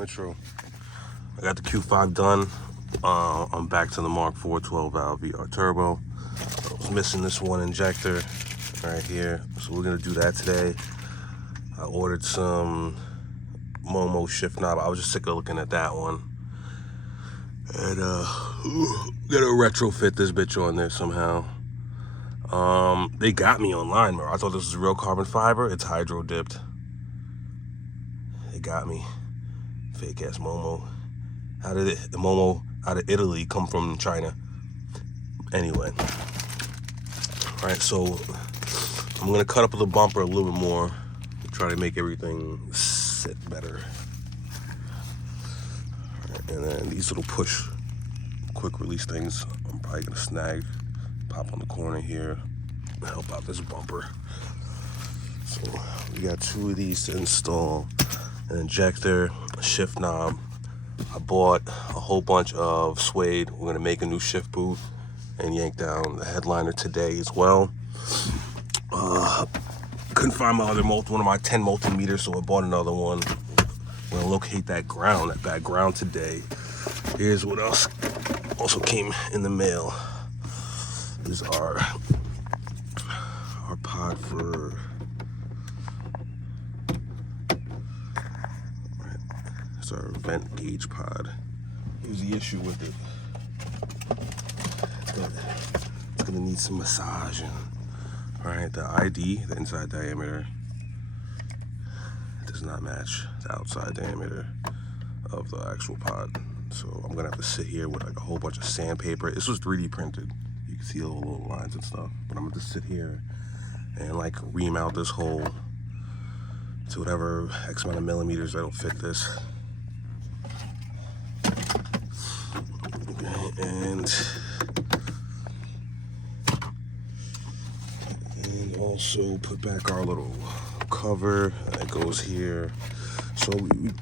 no intro. I got the Q5 done. I'm back to the Mk4 12 valve VR turbo. I was missing this one injector right here, so we're gonna do that today. I ordered some Momo shift knob. I was just sick of looking at that one, and gotta retrofit this bitch on there somehow. They got me online, bro. I thought this was real carbon fiber. It's hydro dipped. They got me. Fake ass Momo. How did the Momo out of Italy come from China? Anyway, all right. So I'm gonna cut up the bumper a little bit more, try to make everything sit better. All right, and then these little push, quick release things, I'm probably gonna snag, pop on the corner here, help out this bumper. So we got 2 of these to install: an injector, a shift knob. I bought a whole bunch of suede. We're gonna make a new shift boot and yank down the headliner today as well. Couldn't find my other one of my 10 multimeters, so I bought another one. We're gonna locate that bad ground today. Here's what else also came in the mail. Is our pod for our vent gauge pod. Here's the issue with it. It's gonna need some massaging. All right, the ID, the inside diameter, does not match the outside diameter of the actual pod. So I'm gonna have to sit here with like a whole bunch of sandpaper. This was 3D printed. You can see all the little lines and stuff. But I'm gonna just sit here and like remount this hole to whatever X amount of millimeters that'll fit this. And also put back our little cover that goes here. So and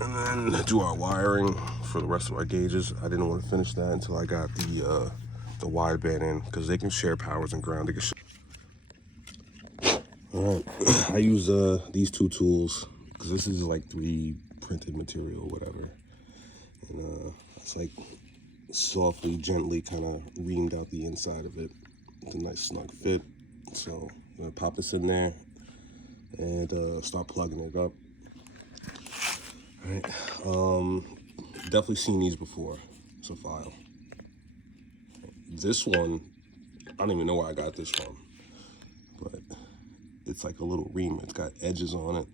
then do our wiring for the rest of our gauges. I didn't want to finish that until I got the wideband in, because they can share powers and ground. They can all right, I use these 2 tools because this is like 3D printed material or whatever, and it's like softly, gently kind of reamed out the inside of it. It's a nice snug fit. So I'm gonna pop this in there and start plugging it up. All right, definitely seen these before. It's a file. This one, I don't even know where I got this from, but it's like a little ream. It's got edges on it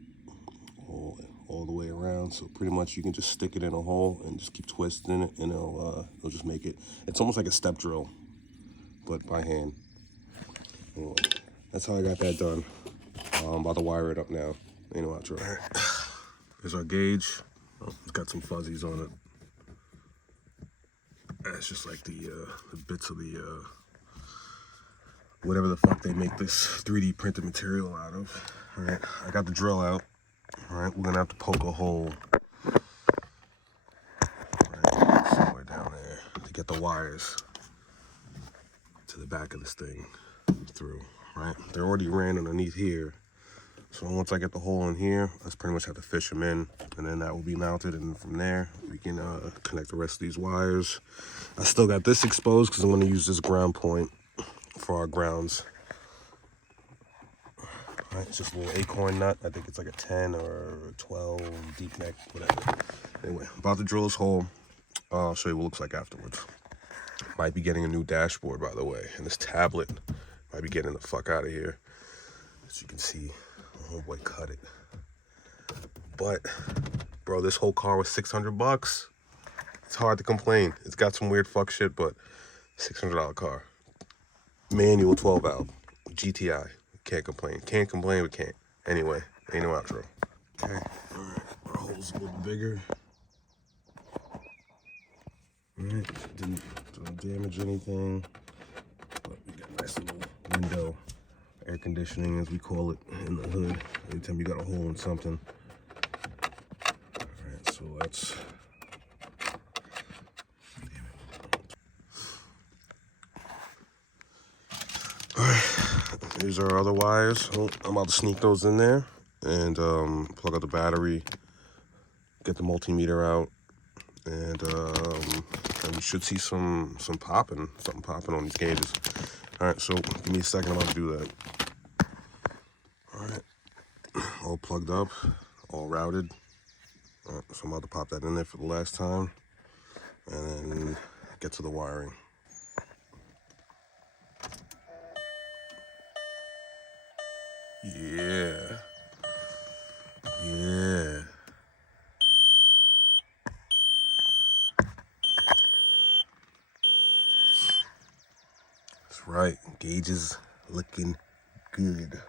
all the way around, so pretty much you can just stick it in a hole and just keep twisting it, and it'll just make it. It's almost like a step drill, but by hand. Anyway, that's how I got that done. I'm about to wire it up now. Ain't no outro. All right. Here's our gauge. Oh, it's got some fuzzies on it. That's just like the bits of the whatever the fuck they make this 3D printed material out of. All right, I got the drill out. All right, we're gonna have to poke a hole right somewhere down there to get the wires to the back of this thing through. Right, they're already ran underneath here. So once I get the hole in here, I just pretty much have to fish them in, and then that will be mounted, and from there we can connect the rest of these wires. I still got this exposed because I'm going to use this ground point for our grounds. All right, it's just a little acorn nut. I think it's like a 10 or 12 deep neck, whatever. Anyway, about to drill this hole. I'll show you what it looks like afterwards. Might be getting a new dashboard, by the way, and this tablet might be getting the fuck out of here. As you can see, oh boy, cut it. But bro, this whole car was $600. It's hard to complain. It's got some weird fuck shit, but $600 car, manual 12 valve GTI. Can't complain. Can't complain, but can't. Anyway, ain't no outro. Okay, all right, our hole's a little bigger. All right, didn't damage anything, but we got a nice little window, air conditioning as we call it, in the hood. Anytime you got a hole in something. All right, so that's. All right, here's our other wires. Oh, I'm about to sneak those in there and plug out the battery get the multimeter out, and we should see something popping on these gauges. All right, so give me a second, I'm about to do that. All right, all plugged up, all routed. All right, so I'm about to pop that in there for the last time, and then get to the wiring. Yeah. Yeah. That's right. Gauge is looking good.